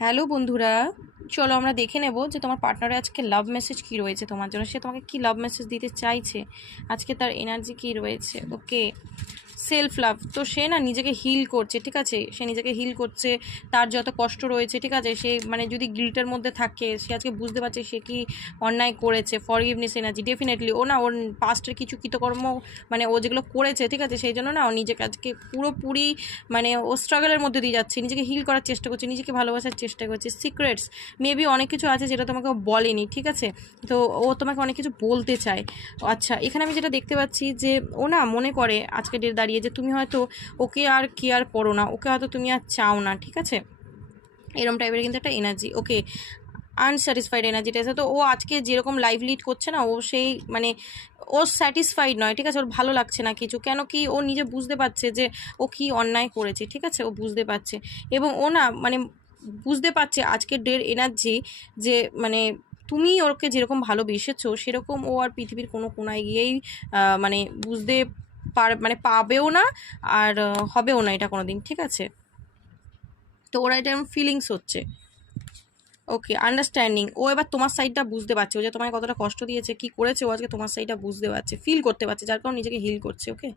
Hello বন্ধুরা, চলো আমরা দেখে নেব যে তোমার পার্টনারের আজকে লাভ মেসেজ কী রয়েছে তোমার জন্য। সে তোমাকে কী লাভ মেসেজ দিতে চাইছে, আজকে তার এনার্জি কী রয়েছে। ওকে, সেলফ লাভ। তো সে না নিজেকে হিল করছে, ঠিক আছে, সে নিজেকে হিল করছে। তার যত কষ্ট রয়েছে, ঠিক আছে, সে মানে যদি গিল্টের মধ্যে থাকে, সে আজকে বুঝতে পারছে সে কি অন্যায় করেছে। Forgiveness energy definitely. ও না ওর পাস্টের কিছু কৃতকর্ম মানে ও যেগুলো করেছে, ঠিক আছে, সেই জন্য না ও নিজেকে আজকে পুরোপুরি মানে ও স্ট্রাগলের মধ্যে দিয়ে যাচ্ছে, নিজেকে হিল করার চেষ্টা করছে, নিজেকে ভালোবাসার চেষ্টা করছে। সিক্রেটস মেবি অনেক কিছু আছে যেটা তোমাকে ও বলেনি, ঠিক আছে, তো ও তোমাকে অনেক কিছু বলতে চায়। আচ্ছা, এখানে আমি যেটা দেখতে পাচ্ছি যে ও না মনে করে আজকে ডেট দাঁড়িয়ে যে তুমি হয়তো ওকে আর কেয়ার করো না, ওকে হয়তো তুমি আর চাও না, ঠিক আছে, এরকম টাইপের কিন্তু একটা এনার্জি। ওকে, আনস্যাটিসফাইড এনার্জিটা আছে। তো ও আজকে যেরকম লাইফ লিড করছে না, ও সেই মানে ও স্যাটিসফাইড নয়, ঠিক আছে, ওর ভালো লাগছে না কিছু। কেন কি, ও নিজে বুঝতে পারছে যে ও কি অন্যায় করেছে, ঠিক আছে, ও বুঝতে পারছে। এবং ও না মানে বুঝতে পারছে আজকের ডের এনার্জি যে মানে তুমি ওকে যেরকম ভালোবেসেছো সেরকম ও আর পৃথিবীর কোনো কোনায় গিয়েই মানে বুঝতে মানে পাবেও না, আর হবেও না এটা কোনো দিন, ঠিক আছে। তো ওরা এটা ফিলিংস হচ্ছে। ওকে, আন্ডারস্ট্যান্ডিং। ও এবার তোমার সাইডটা বুঝতে পারছে, ও যে তোমায় কতটা কষ্ট দিয়েছে, কি করেছে, ও আজকে তোমার সাইডটা বুঝতে পারছে, ফিল করতে পারছে, যার কারণে নিজেকে হিল করছে। ওকে।